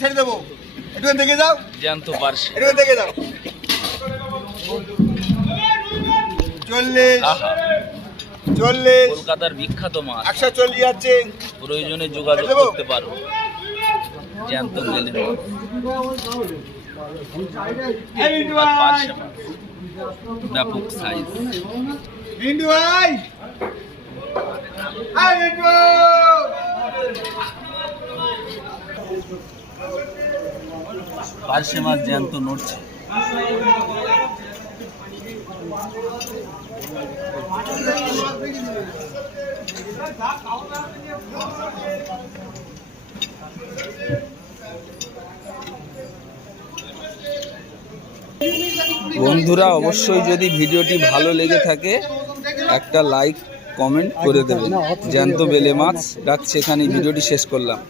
ছেড়ে দেবো, একটু দেখে যাও। জ্যান্ত পার্শে, একটু দেখে যাও। 40, 40, কলকাতার বিখ্যাত মাছ। 140 যাচ্ছে। প্রয়োজনে যোগাযোগ করতে পারো। জ্যান্ত বেলে মাছ, পার্শে মাছ, ব্যাপক সাইজ। বিন্দু ভাই, পার্শে মাছ জ্যান্ত নড়ছে। বন্ধুরা, অবশ্যই যদি ভিডিওটি ভালো লেগে থাকে একটা লাইক কমেন্ট করে দেবেন। জ্যান্ত বেলে মাছ রাখছে, এখানে ভিডিওটি শেষ করলাম।